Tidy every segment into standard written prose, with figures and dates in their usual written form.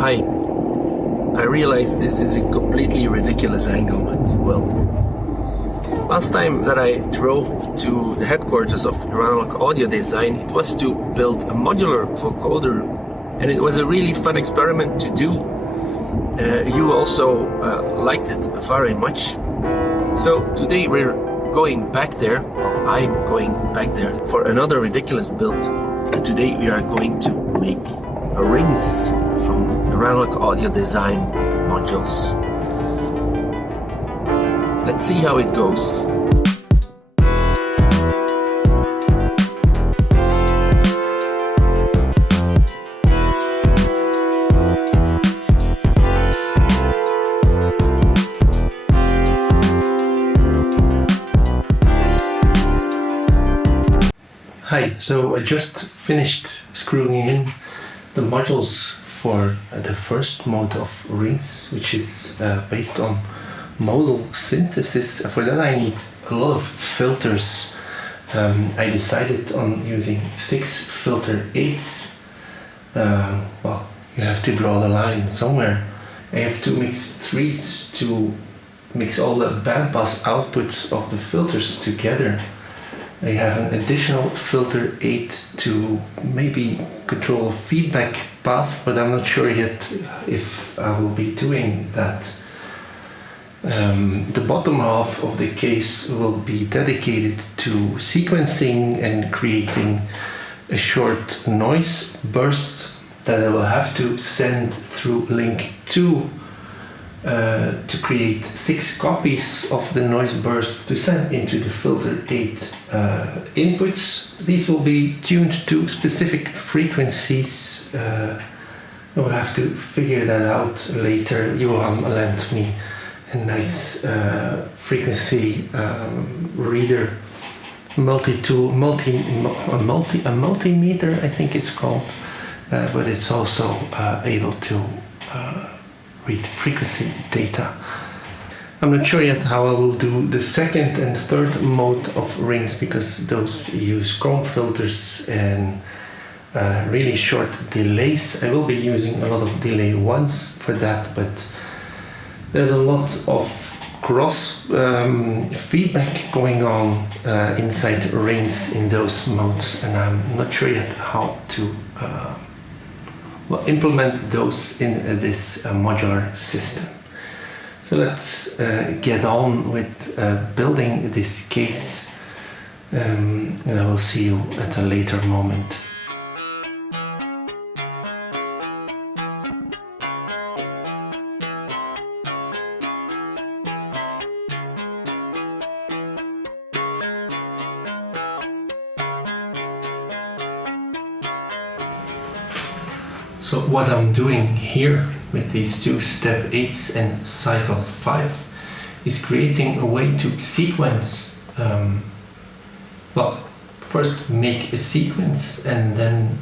Hi. I realize this is a completely ridiculous angle, but well. Last time that I drove to the headquarters of Joranalogue Audio Design, it was to build a modular vocoder, and it was a really fun experiment to do. You also liked it very much. So today we're going back there, well, I'm going back there for another ridiculous build. And today we are going to make rings from Joranalogue Audio Design modules. Let's see how it goes. Hi, so I just finished screwing in the modules for the first mode of rings, which is based on modal synthesis. For that I need a lot of filters. I decided on using 6 filter 8s. Well, you have to draw the line somewhere. I have to mix 3s to mix all the bandpass outputs of the filters together. I have an additional filter 8 to maybe control feedback paths, but I'm not sure yet if I will be doing that. The bottom half of the case will be dedicated to sequencing and creating a short noise burst that I will have to send through link 2 to create 6 copies of the noise burst to send into the filter 8 inputs. These will be tuned to specific frequencies. I will have to figure that out later. Johan lent me a nice frequency reader, multi-tool, a multimeter I think it's called, but it's also able to read frequency data. I'm not sure yet how I will do the second and third mode of rings, because those use comb filters and really short delays. I will be using a lot of delay ones for that, but there's a lot of cross feedback going on inside rings in those modes, and I'm not sure yet how to implement those in this modular system. So let's get on with building this case, and I will see you at a later moment. So what I'm doing here with these 2 step 8s and cycle 5 is creating a way to sequence, first make a sequence, and then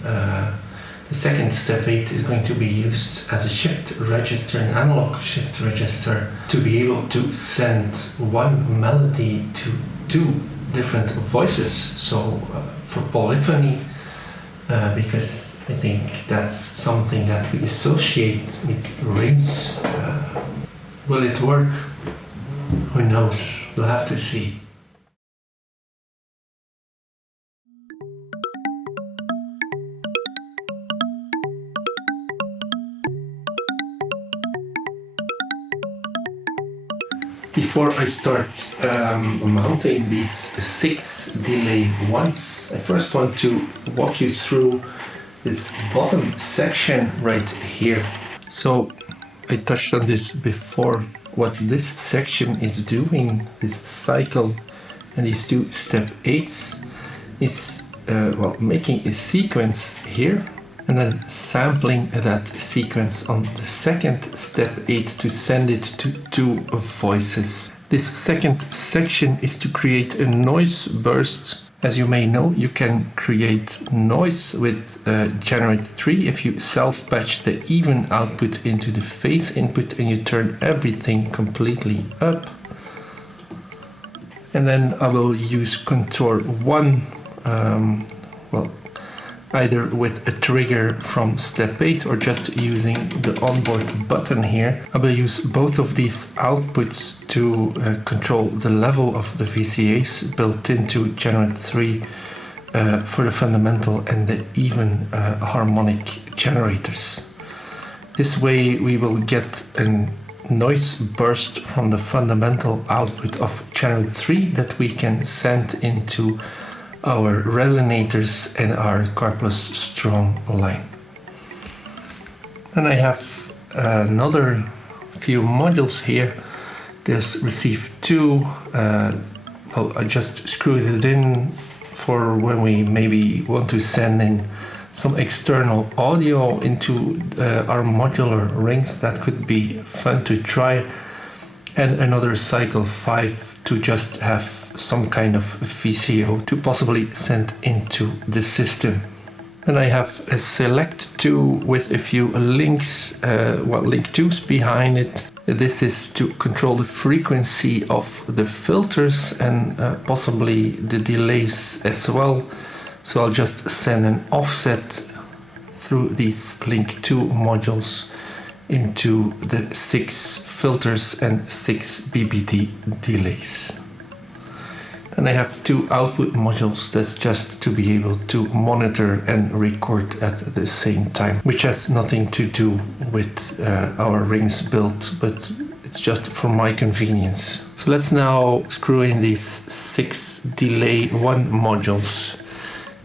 the second step 8 is going to be used as a shift register, an analog shift register, to be able to send one melody to 2 different voices. So for polyphony, because I think that's something that we associate with rings. Will it work? Who knows? We'll have to see. Before I start mounting these 6 delay ones, I first want to walk you through this bottom section right here. So I touched on this before. What this section is doing, this cycle and these 2 step 8s, is making a sequence here and then sampling that sequence on the second step 8 to send it to 2 voices. This second section is to create a noise burst. As you may know, you can create noise with Generate 3 if you self-patch the even output into the phase input and you turn everything completely up. And then I will use contour 1 either with a trigger from step 8 or just using the onboard button here. I will use both of these outputs to control the level of the VCAs built into Generate 3 for the fundamental and the even harmonic generators. This way we will get a noise burst from the fundamental output of Generate 3 that we can send into our resonators and our Carplus strong line. And I have another few modules here. There's receive 2. Well, I just screwed it in for when we maybe want to send in some external audio into our modular rings. That could be fun to try. And another cycle 5 to just have some kind of VCO to possibly send into the system. And I have a select 2 with a few links, link 2's behind it. This is to control the frequency of the filters and possibly the delays as well. So I'll just send an offset through these link 2 modules into the 6 filters and 6 BBD delays. And I have 2 output modules that's just to be able to monitor and record at the same time, which has nothing to do with our rings build, but it's just for my convenience. So let's now screw in these 6 delay 1 modules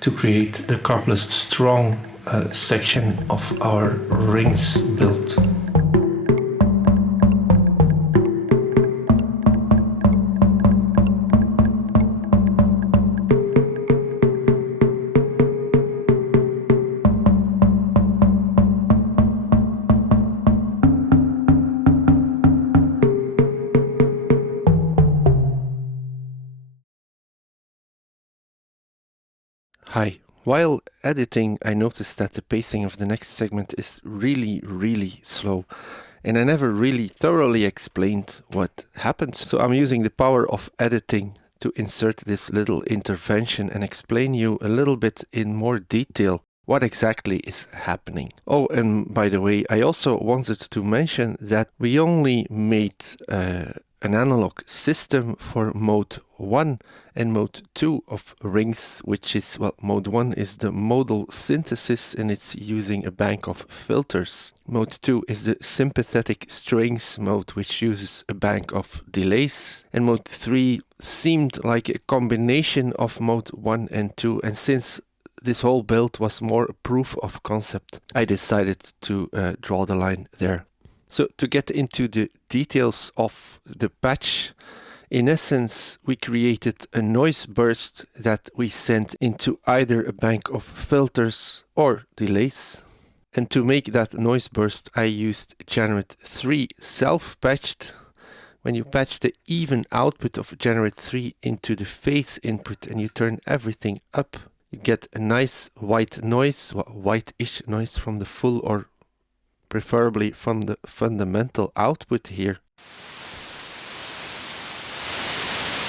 to create the Carplus strong section of our rings build. Hi. While editing, I noticed that the pacing of the next segment is really slow, and I never really thoroughly explained what happened. So I'm using the power of editing to insert this little intervention and explain you a little bit in more detail what exactly is happening. Oh, and by the way, I also wanted to mention that we only made an analog system for mode 1 and mode 2 of rings, which is, well, mode 1 is the modal synthesis and it's using a bank of filters. Mode 2 is the sympathetic strings mode, which uses a bank of delays. And mode 3 seemed like a combination of mode 1 and 2, and since this whole build was more a proof of concept, I decided to draw the line there. So to get into the details of the patch, in essence, we created a noise burst that we sent into either a bank of filters or delays. And to make that noise burst, I used Generate 3 self-patched. When you patch the even output of Generate 3 into the phase input and you turn everything up, you get a nice white noise, white-ish noise from the full or preferably from the fundamental output here.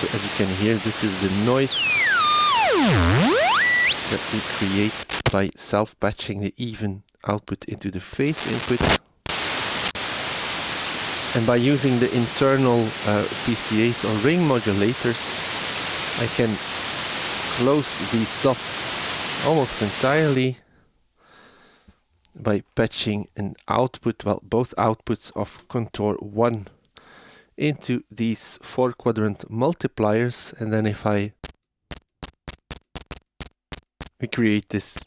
So as you can hear, this is the noise that we create by self-patching the even output into the phase input. And by using the internal PCAs or ring modulators, I can close these off almost entirely by patching an output, well, both outputs of contour 1 into these 4-quadrant multipliers, and then if we create this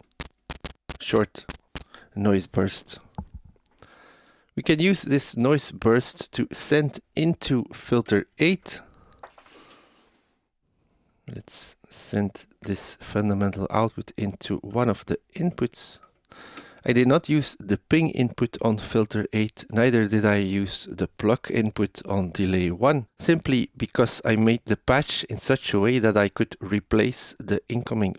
short noise burst. We can use this noise burst to send into filter 8. Let's send this fundamental output into one of the inputs. I did not use the ping input on filter 8, neither did I use the plug input on delay 1, simply because I made the patch in such a way that I could replace the incoming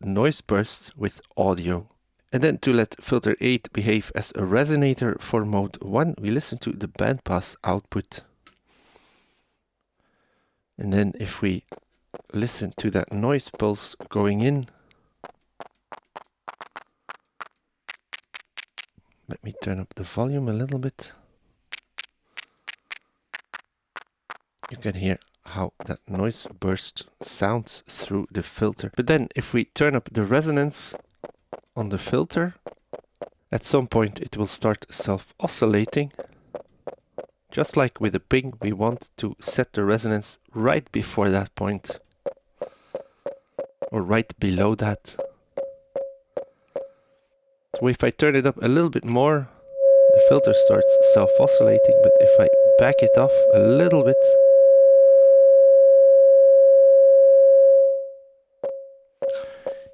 noise burst with audio. And then to let filter 8 behave as a resonator for mode 1, we listen to the bandpass output. And then if we listen to that noise pulse going in, Let me turn up the volume a little bit. You can hear how that noise burst sounds through the filter. But then if we turn up the resonance on the filter, at some point it will start self-oscillating. Just like with a ping, we want to set the resonance right before that point, or right below that. So if I turn it up a little bit more, the filter starts self-oscillating, but if I back it off a little bit,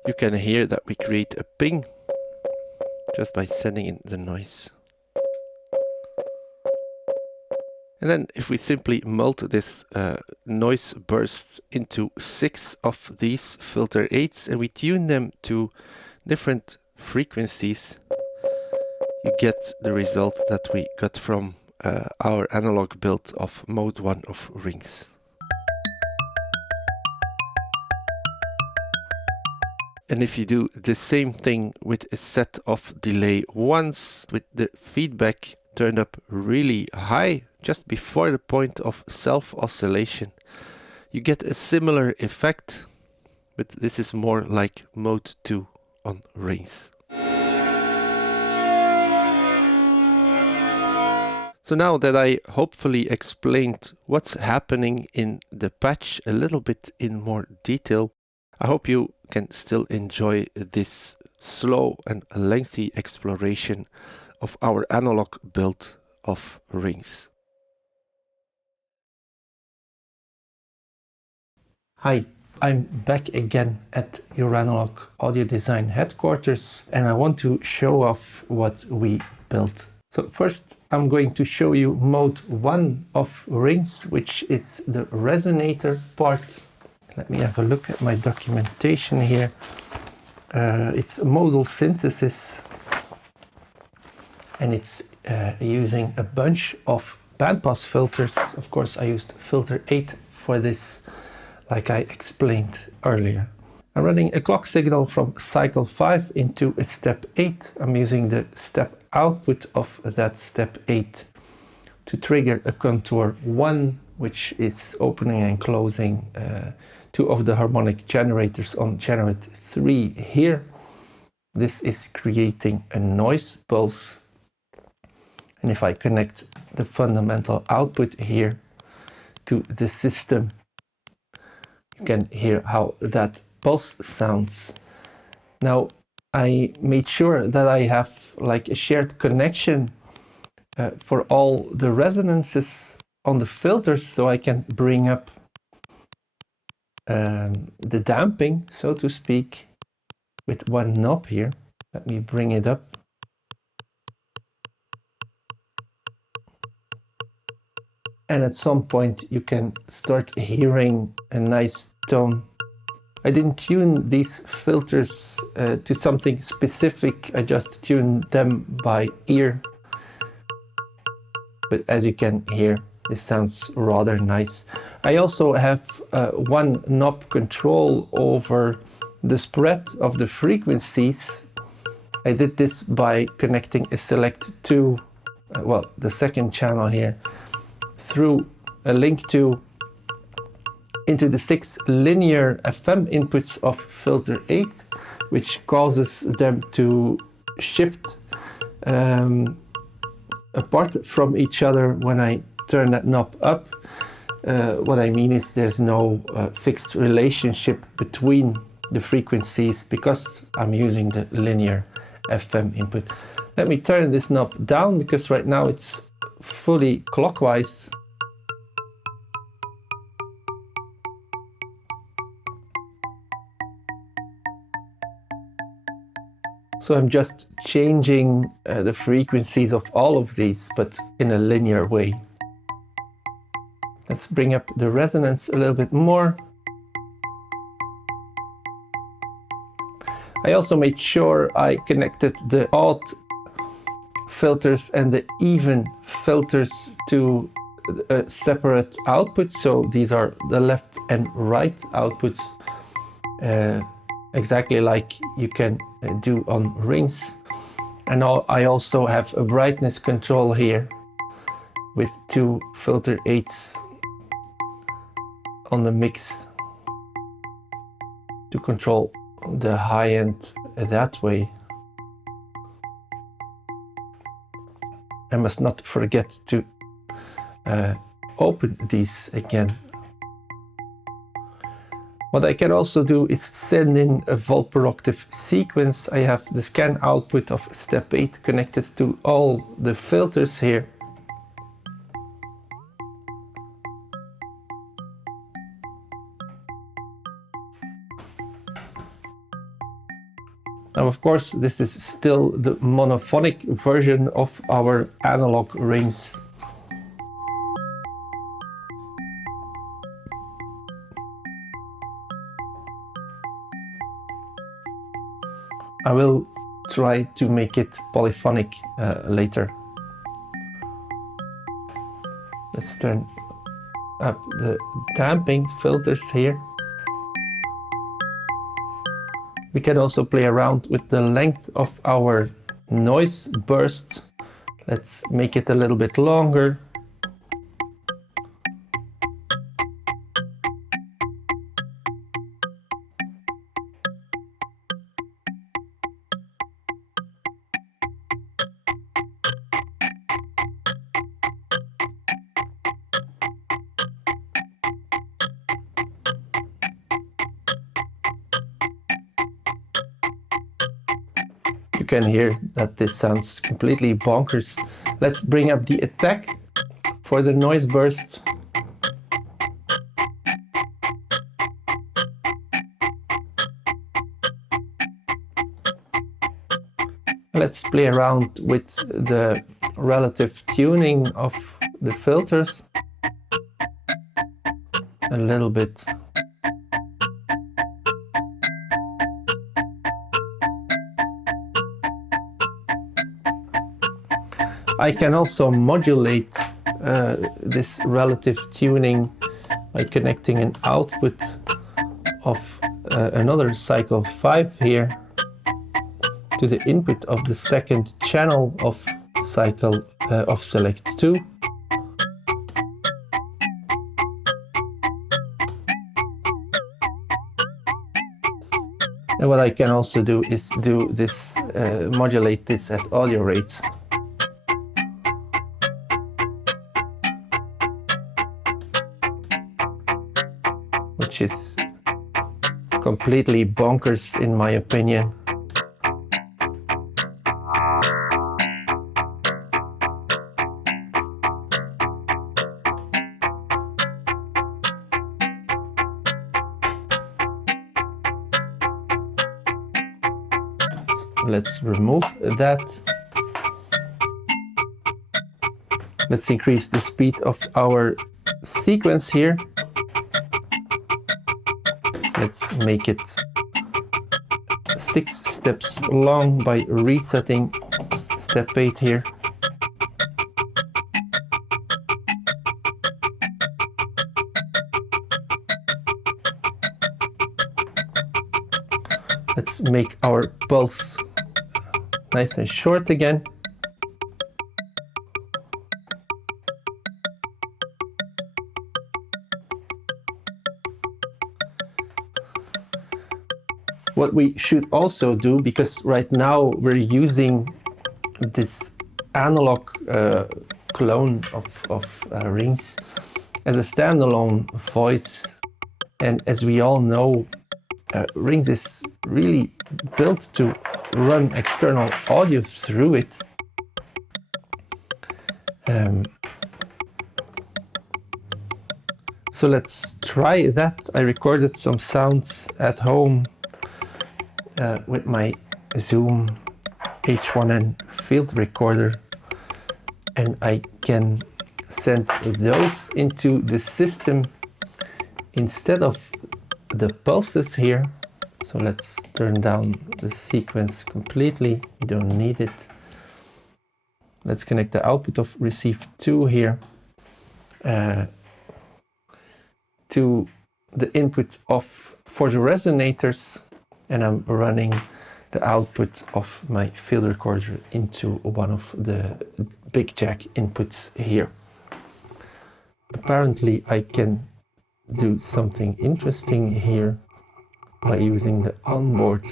you can hear that we create a ping just by sending in the noise. And then if we simply mult this noise burst into 6 of these filter 8s and we tune them to different frequencies, you get the result that we got from our analog build of mode 1 of rings. And if you do the same thing with a set of delay 1s with the feedback turned up really high just before the point of self-oscillation, you get a similar effect, but this is more like mode 2 on rings. So now that I hopefully explained what's happening in the patch a little bit in more detail, I hope you can still enjoy this slow and lengthy exploration of our analog build of rings. Hi, I'm back again at Joranalogue Audio Design headquarters, and I want to show off what we built. So first I'm going to show you mode 1 of rings, which is the resonator part. Let me have a look at my documentation here. It's modal synthesis, and it's using a bunch of bandpass filters. Of course, I used filter 8 for this, like I explained earlier. I'm running a clock signal from cycle 5 into a step 8. I'm using the step output of that step 8 to trigger a contour 1, which is opening and closing 2 of the harmonic generators on generator 3 here. This is creating a noise pulse. And if I connect the fundamental output here to the system, you can hear how that pulse sounds. Now, I made sure that I have like a shared connection for all the resonances on the filters, so I can bring up the damping, so to speak, with one knob here. Let me bring it up. And at some point you can start hearing a nice tone. I didn't tune these filters to something specific, I just tuned them by ear. But as you can hear, this sounds rather nice. I also have one knob control over the spread of the frequencies. I did this by connecting a select to, the second channel here, through a link to into the 6 linear FM inputs of filter 8, which causes them to shift apart from each other when I turn that knob up. What I mean is there's no fixed relationship between the frequencies because I'm using the linear FM input. Let me turn this knob down because right now it's fully clockwise. So I'm just changing the frequencies of all of these, but in a linear way. Let's bring up the resonance a little bit more. I also made sure I connected the odd filters and the even filters to a separate output. So these are the left and right outputs, exactly like you can do on rings. And I also have a brightness control here with 2 filter aids on the mix to control the high end that way. I must not forget to open these again. What I can also do is send in a volt per octave sequence. I have the scan output of step 8 connected to all the filters here. Now, of course, this is still the monophonic version of our analog rings. I will try to make it polyphonic later. Let's turn up the damping filters here. We can also play around with the length of our noise burst. Let's make it a little bit longer. You can hear that this sounds completely bonkers. Let's bring up the attack for the noise burst. Let's play around with the relative tuning of the filters a little bit. I can also modulate this relative tuning by connecting an output of another cycle 5 here to the input of the second channel of cycle of select 2. And what I can also do is do this, modulate this at audio rates. Which is completely bonkers in my opinion. Let's remove that. Let's increase the speed of our sequence here. Let's make it 6 steps long by resetting step 8 here. Let's make our pulse nice and short again. What we should also do, because right now we're using this analog clone of rings as a standalone voice, and as we all know, Rings is really built to run external audio through it. So let's try that. I recorded some sounds at home with my Zoom H1N field recorder, and I can send those into the system instead of the pulses here. So let's turn down the sequence completely, we don't need it. Let's connect the output of receive 2 here to the input for the resonators, and I'm running the output of my field recorder into one of the big jack inputs here. Apparently I can do something interesting here by using the onboard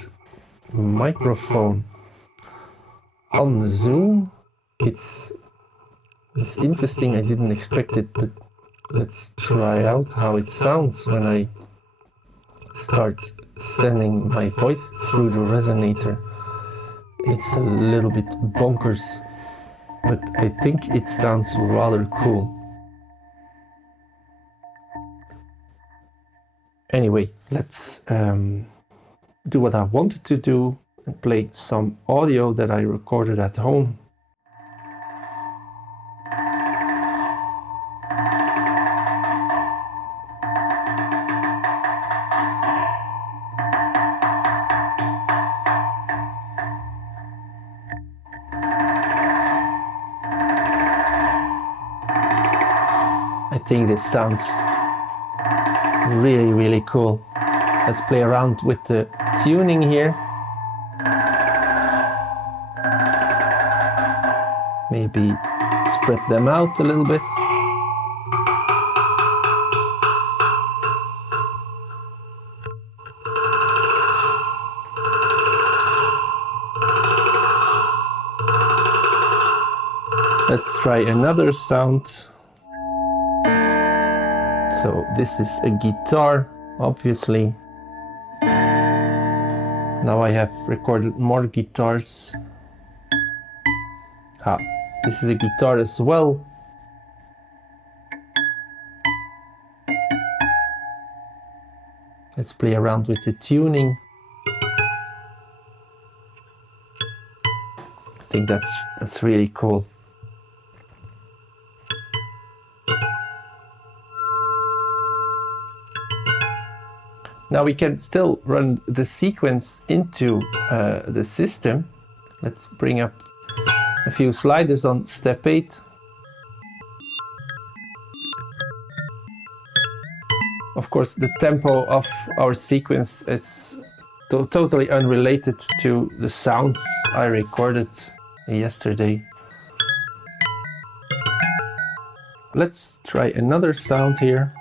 microphone on Zoom. It's interesting, I didn't expect it, but let's try out how it sounds when I start sending my voice through the resonator. It's a little bit bonkers, but I think it sounds rather cool. Anyway, let's do what I wanted to do and play some audio that I recorded at home. I think this sounds really cool. Let's play around with the tuning here. Maybe spread them out a little bit. Let's try another sound. So this is a guitar, obviously. Now I have recorded more guitars. This is a guitar as well. Let's play around with the tuning. I think that's really cool. Now we can still run the sequence into the system. Let's bring up a few sliders on step 8. Of course, the tempo of our sequence is totally unrelated to the sounds I recorded yesterday. Let's try another sound here.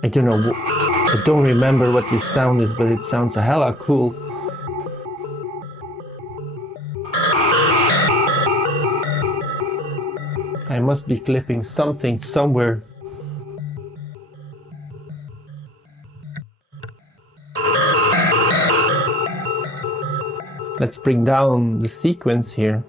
I don't know, I don't remember what this sound is, but it sounds hella cool. I must be clipping something somewhere. Let's bring down the sequence here.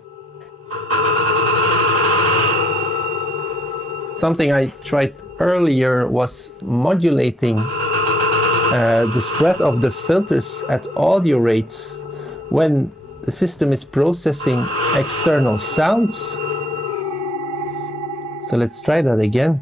Something I tried earlier was modulating the spread of the filters at audio rates when the system is processing external sounds. So let's try that again.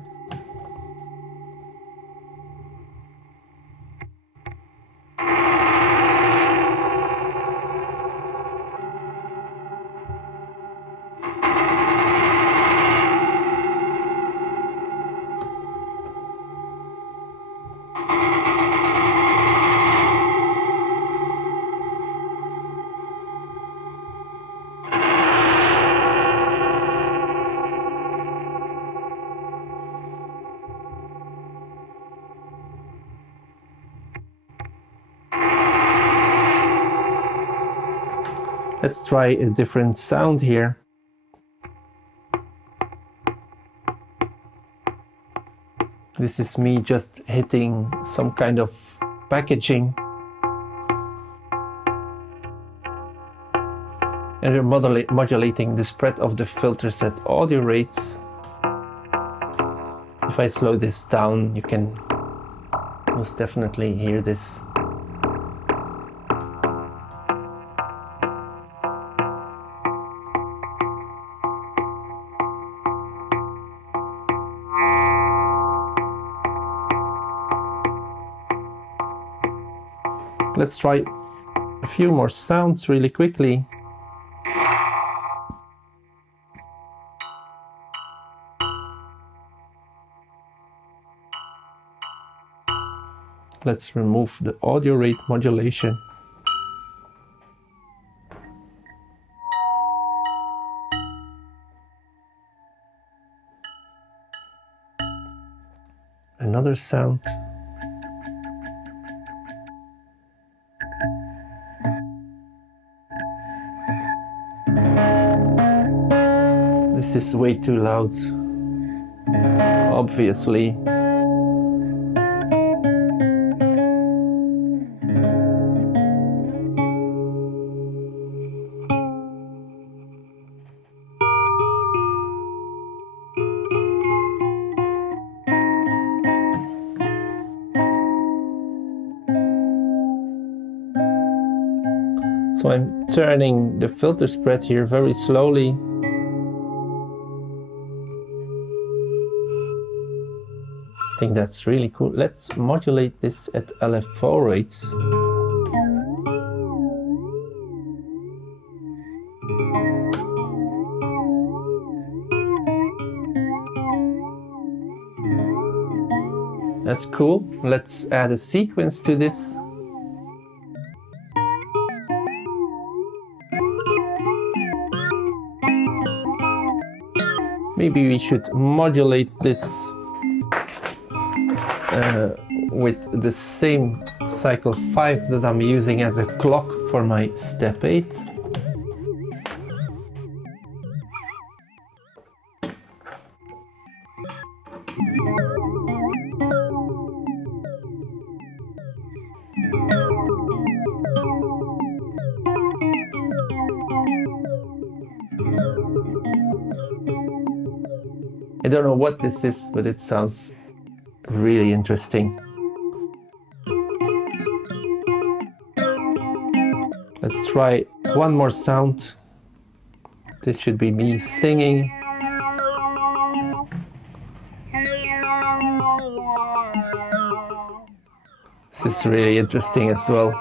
Let's try a different sound here. This is me just hitting some kind of packaging. And we're modulating the spread of the filters at audio rates. If I slow this down, you can most definitely hear this. Let's try a few more sounds really quickly. Let's remove the audio rate modulation. Another sound. This is way too loud, obviously. So I'm turning the filter spread here very slowly. I think that's really cool. Let's modulate this at LFO rates. That's cool. Let's add a sequence to this. Maybe we should modulate this with the same cycle 5 that I'm using as a clock for my step 8. I don't know what this is, but it sounds really interesting. Let's try one more sound. This should be me singing. This is really interesting as well.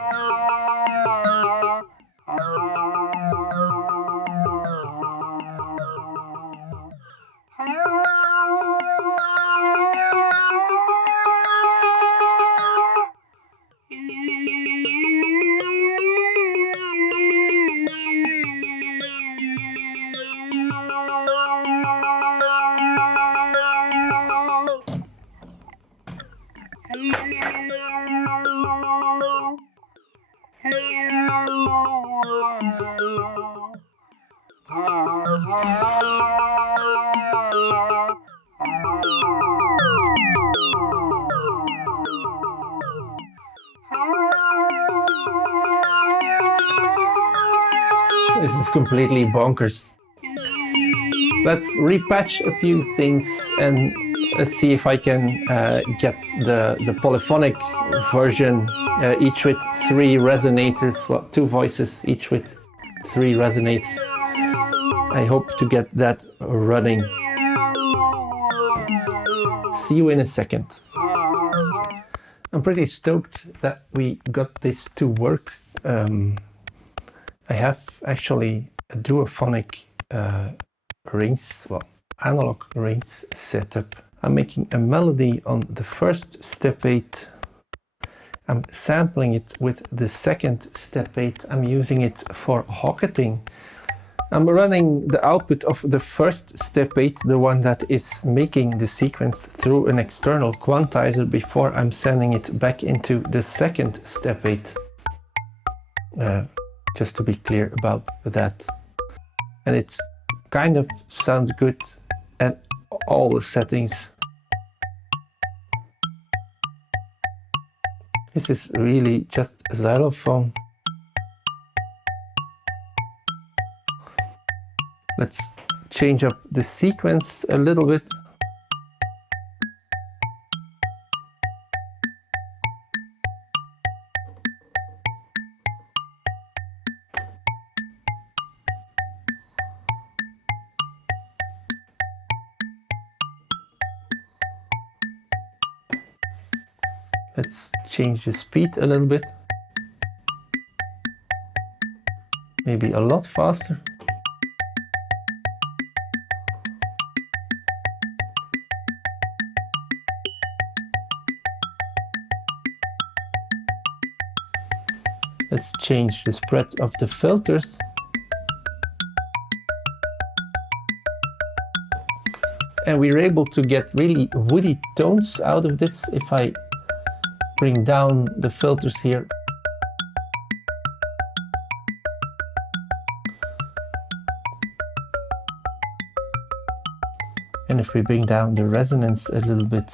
This is completely bonkers. Let's repatch a few things and let's see if I can get the polyphonic version, each with 3 resonators, well, 2 voices, each with 3 resonators. I hope to get that running. See you in a second. I'm pretty stoked that we got this to work. I have actually a duophonic rings, well, analog rings setup. I'm making a melody on the first step 8. I'm sampling it with the second step 8. I'm using it for hocketing. I'm running the output of the first step 8, the one that is making the sequence, through an external quantizer before I'm sending it back into the second step 8. Just to be clear about that. And it kind of sounds good at all the settings. This is really just a xylophone. Let's change up the sequence a little bit. Let's change the speed a little bit. Maybe a lot faster. Let's change the spread of the filters. And we're able to get really woody tones out of this if I bring down the filters here. And if we bring down the resonance a little bit,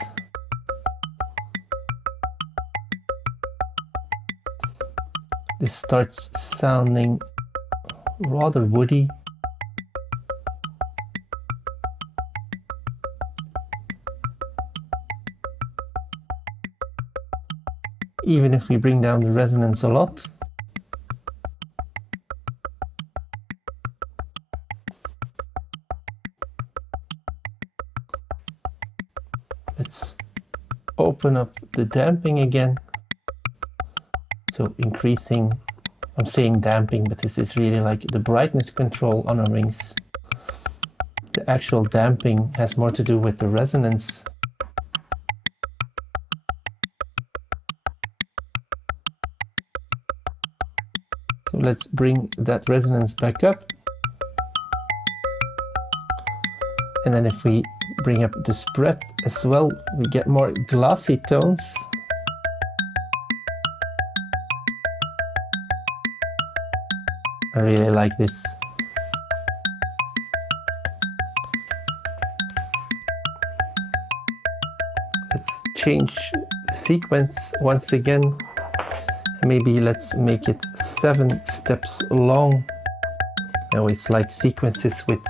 this starts sounding rather woody. Even if we bring down the resonance a lot. Let's open up the damping again. So increasing, I'm saying damping, but this is really like the brightness control on our rings. The actual damping has more to do with the resonance. So let's bring that resonance back up. And then if we bring up the spread as well, we get more glossy tones. I really like this. Let's change the sequence once again. Maybe let's make it 7 steps long. Now it's like sequences with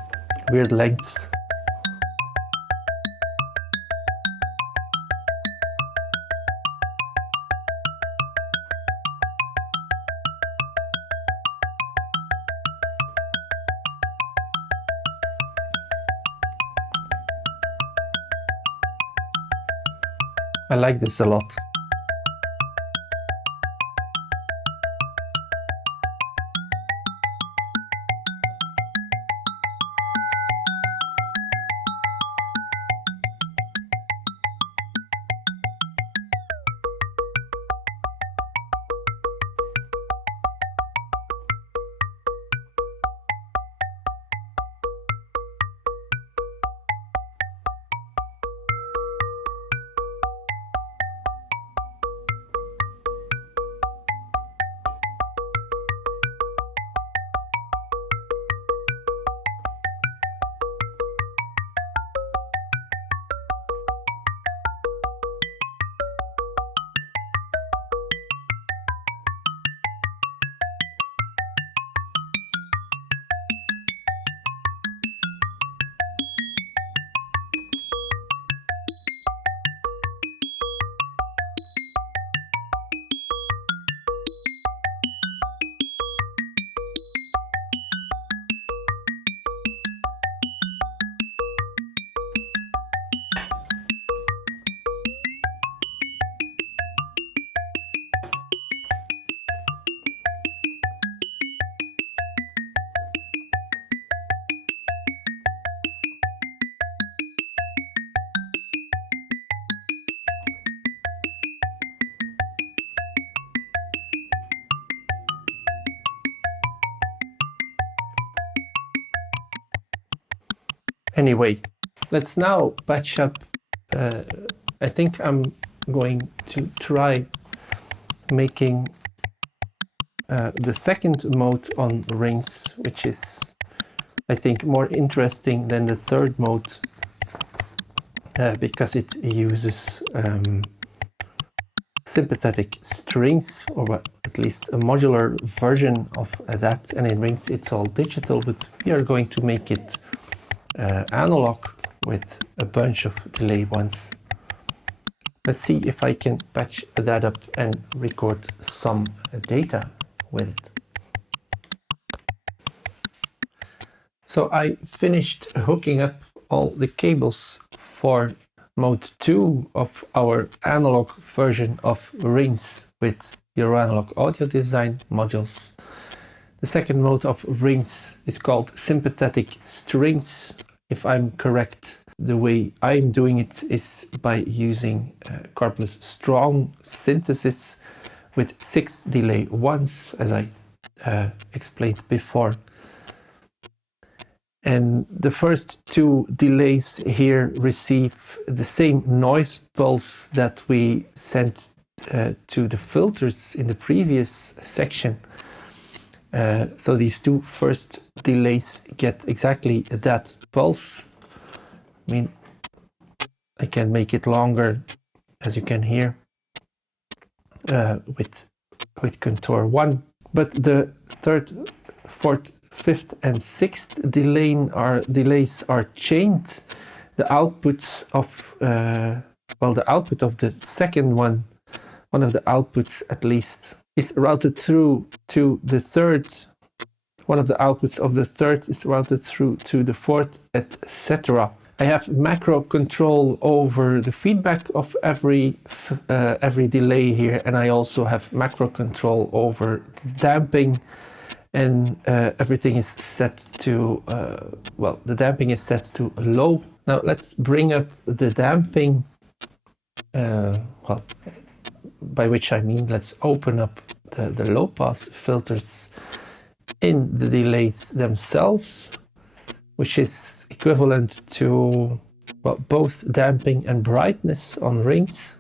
weird lengths. I like this a lot. Anyway, let's now patch up. I think I'm going to try making the second mode on rings, which is, I think, more interesting than the third mode because it uses sympathetic strings, or at least a modular version of that, and in rings it's all digital, but we are going to make it analog with a bunch of delay ones. Let's see if I can patch that up and record some data with it. So I finished hooking up all the cables for mode 2 of our analog version of rings with Joranalogue Audio Design modules. The second mode of rings is called sympathetic strings. If I'm correct, the way I'm doing it is by using Corpus Strong synthesis with 6 delay ones, as I explained before. And the first 2 delays here receive the same noise pulse that we sent to the filters in the previous section. So these 2 first delays get exactly that pulse. I mean, I can make it longer, as you can hear, with contour 1. But the 3rd, 4th, 5th and 6th delays are chained. The outputs of the output of the second one of the outputs at least, is routed through to the 3rd. One of the outputs of the 3rd is routed through to the 4th, etc. I have macro control over the feedback of every delay here, and I also have macro control over damping. And everything is set to, the damping is set to low. Now let's bring up the damping, by which I mean let's open up the low pass filters in the delays themselves, which is equivalent to, both damping and brightness on rings.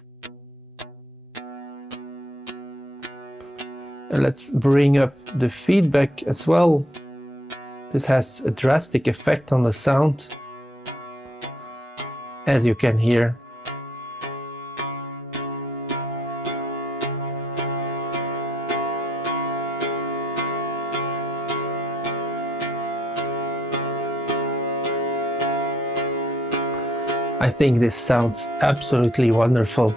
Let's bring up the feedback as well. This has a drastic effect on the sound, as you can hear. I think this sounds absolutely wonderful.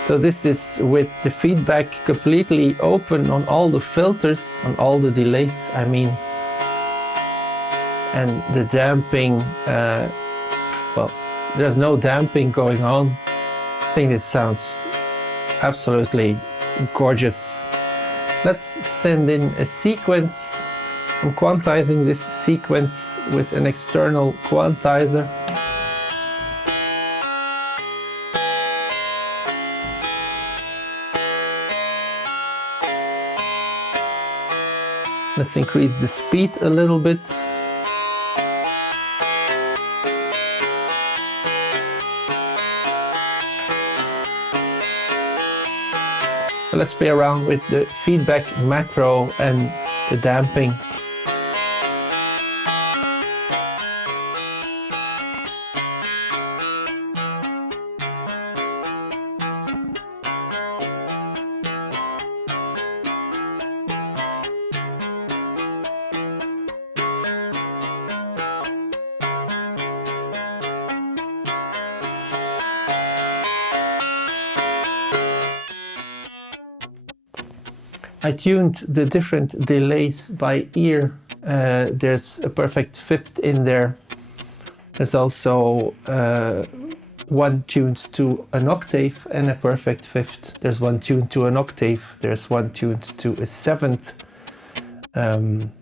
So this is with the feedback completely open on all the filters, on all the delays, I mean. And the damping, there's no damping going on. I think this sounds absolutely gorgeous. Let's send in a sequence. I'm quantizing this sequence with an external quantizer. Let's increase the speed a little bit. Let's play around with the feedback macro and the damping. I tuned the different delays by ear. There's a perfect fifth in there. There's also one tuned to an octave and a perfect fifth. There's one tuned to an octave. There's one tuned to a seventh. And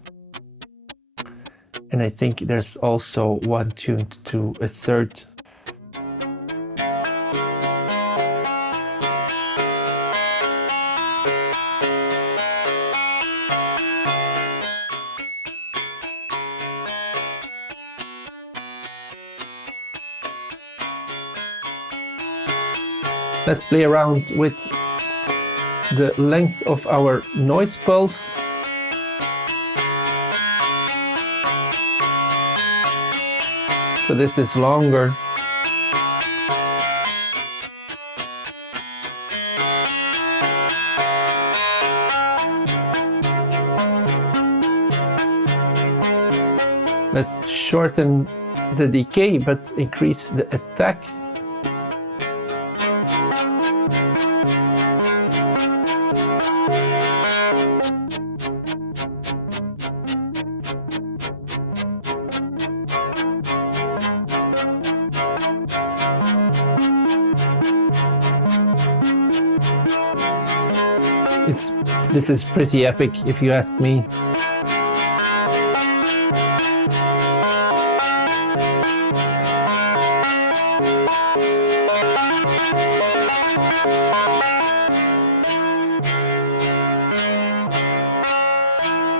I think there's also one tuned to a third. Let's play around with the length of our noise pulse. So this is longer. Let's shorten the decay but increase the attack. This is pretty epic, if you ask me.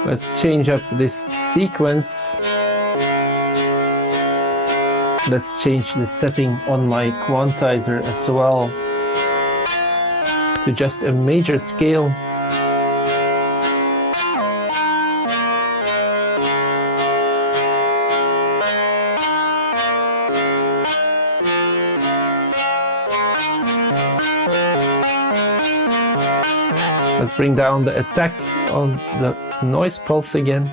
Let's change up this sequence. Let's change the setting on my quantizer as well to just a major scale. Let's bring down the attack on the noise pulse again.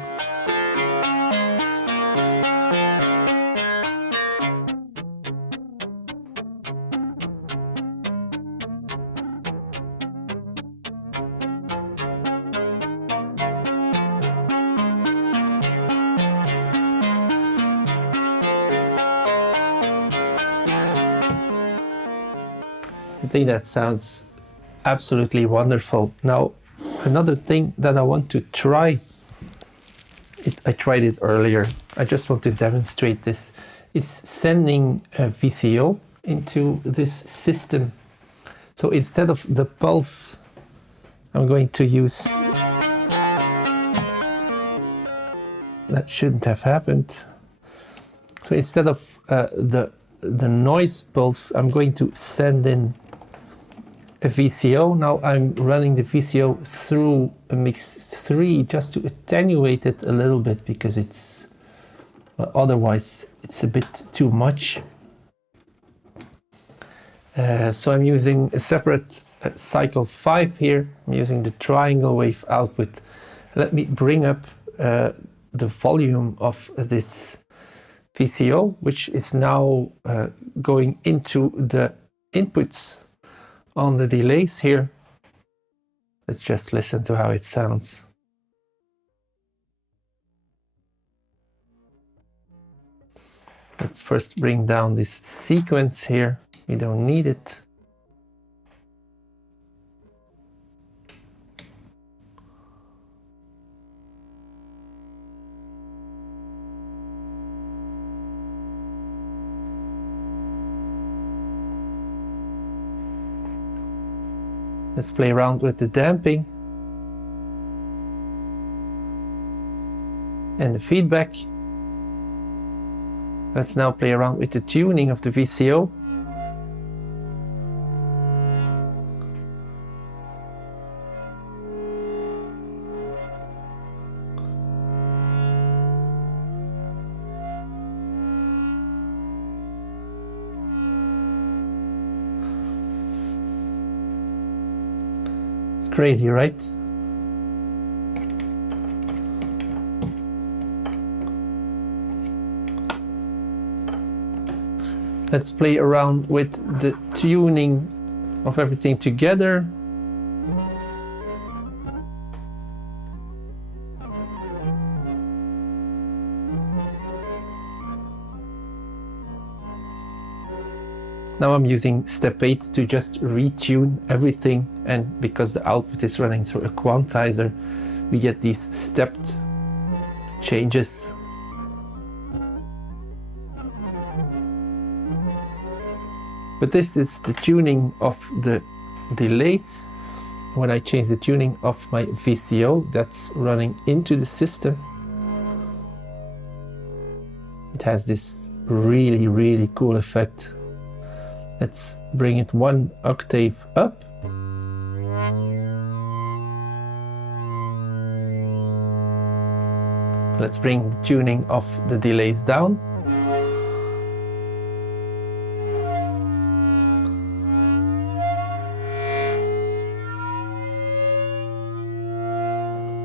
I think that sounds absolutely wonderful. Now, another thing that I want to try, I tried it earlier, I just want to demonstrate this, is sending a VCO into this system. So instead of the pulse, I'm going to use, that shouldn't have happened. So instead of the noise pulse, I'm going to send in a VCO. Now I'm running the VCO through a mix 3 just to attenuate it a little bit, because it's otherwise it's a bit too much. So I'm using a separate cycle 5 here. I'm using the triangle wave output. Let me bring up the volume of this VCO, which is now going into the inputs on the delays here. Let's just listen to how it sounds. Let's first bring down this sequence here. We don't need it. Let's play around with the damping and the feedback. Let's now play around with the tuning of the VCO. Crazy, right? Let's play around with the tuning of everything together. Now I'm using step 8 to just retune everything, and because the output is running through a quantizer, we get these stepped changes. But this is the tuning of the delays. When I change the tuning of my VCO, that's running into the system. It has this really, really cool effect. Let's bring it 1 octave up. Let's bring the tuning of the delays down.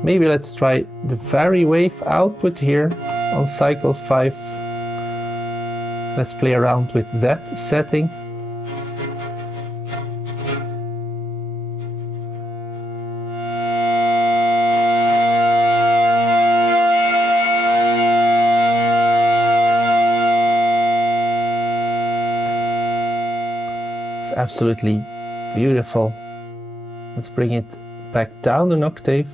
Maybe let's try the vary wave output here on cycle 5. Let's play around with that setting. It's absolutely beautiful. Let's bring it back down an octave.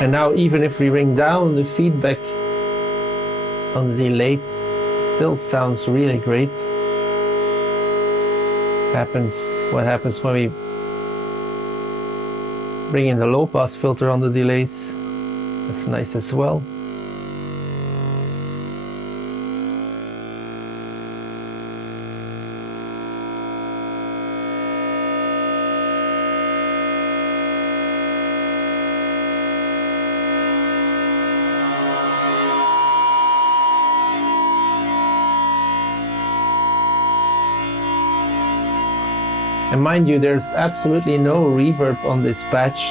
And now even if we bring down the feedback on the delays, still sounds really great. What happens when we bring in the low pass filter on the delays. That's nice as well. And mind you, there's absolutely no reverb on this patch.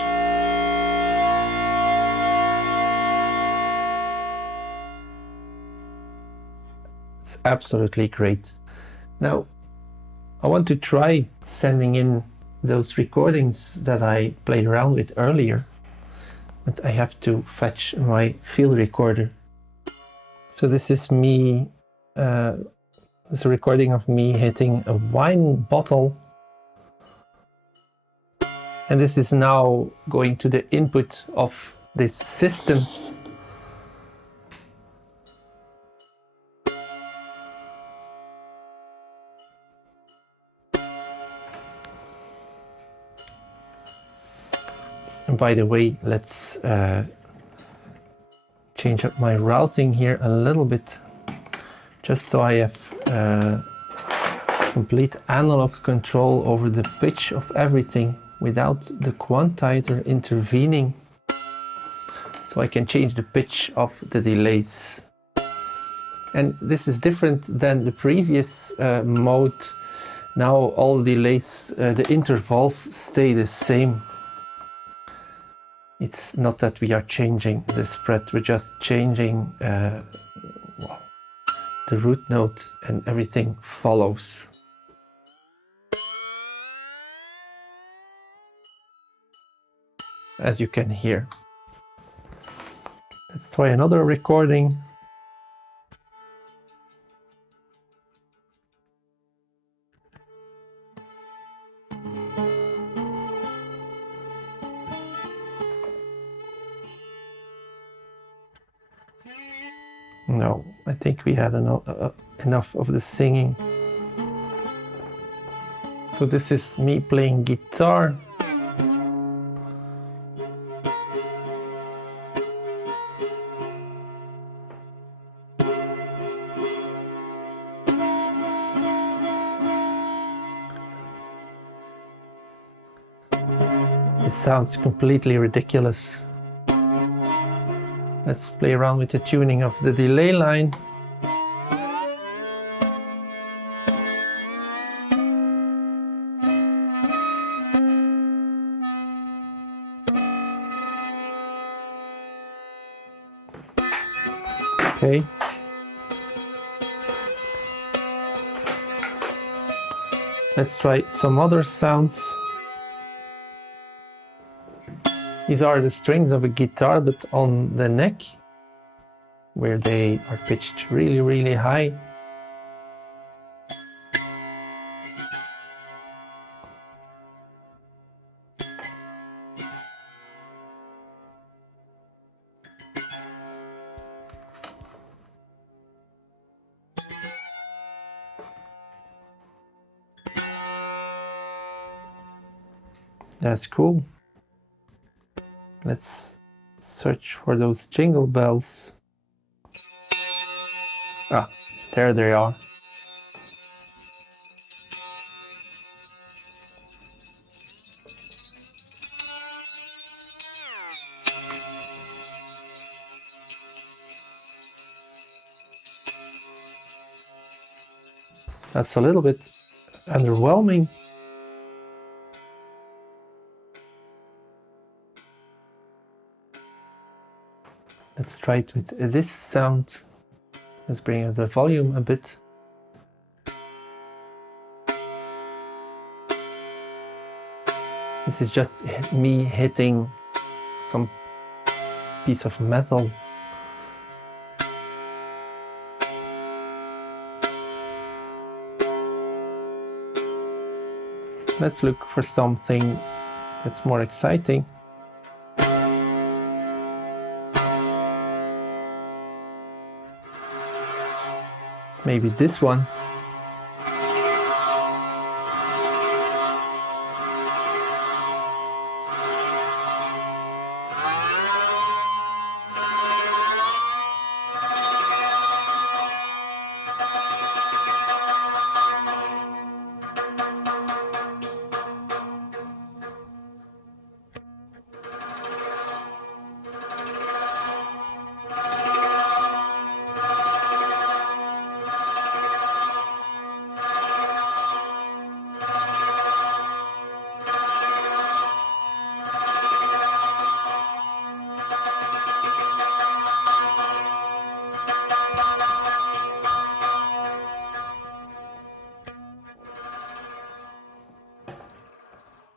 It's absolutely great. Now, I want to try sending in those recordings that I played around with earlier, but I have to fetch my field recorder. So this is me, it's a recording of me hitting a wine bottle. And this is now going to the input of this system. And by the way, let's change up my routing here a little bit, just so I have complete analog control over the pitch of everything, without the quantizer intervening, so I can change the pitch of the delays. And this is different than the previous mode. Now all the delays, the intervals stay the same. It's not that we are changing the spread, we're just changing the root note, and everything follows. As you can hear. Let's try another recording. No, I think we had enough of the singing. So this is me playing guitar. It sounds completely ridiculous. Let's play around with the tuning of the delay line. Okay. Let's try some other sounds. These are the strings of a guitar, but on the neck, where they are pitched really, really high. That's cool. Let's search for those jingle bells. Ah, there they are. That's a little bit underwhelming. Let's try it with this sound. Let's bring up the volume a bit. This is just me hitting some piece of metal. Let's look for something that's more exciting. maybe this one.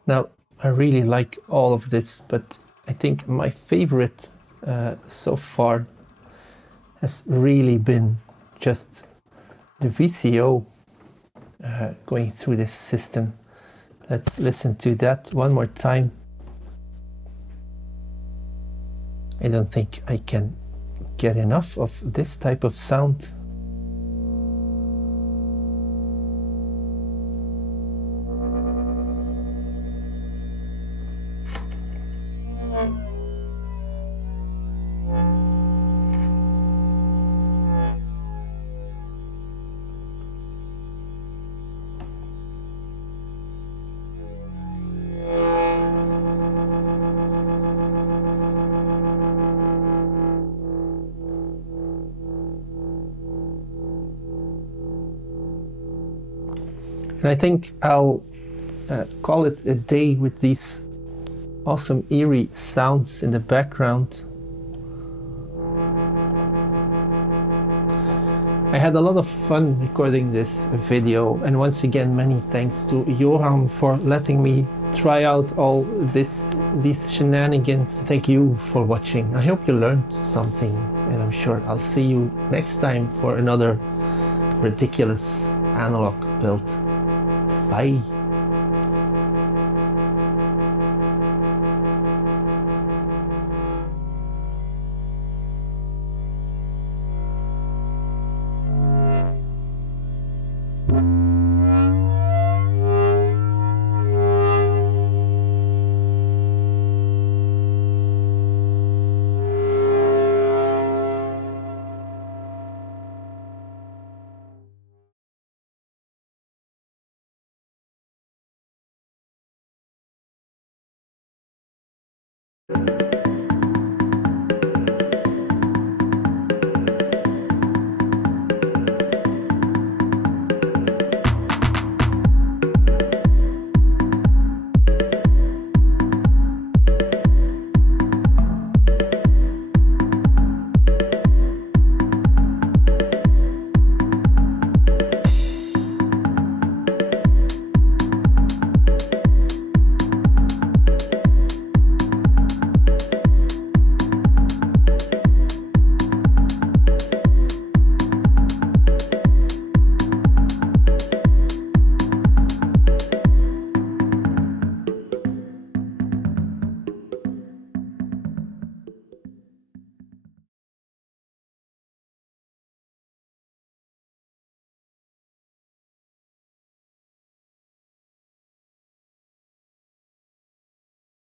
Now, I really like all of this, but I think my favorite so far has really been just the VCO going through this system. Let's listen to that one more time. I don't think I can get enough of this type of sound. And I think I'll call it a day with these awesome eerie sounds in the background. I had a lot of fun recording this video, and once again many thanks to Johan for letting me try out all these shenanigans. Thank you for watching. I hope you learned something, and I'm sure I'll see you next time for another ridiculous analog build. Bye.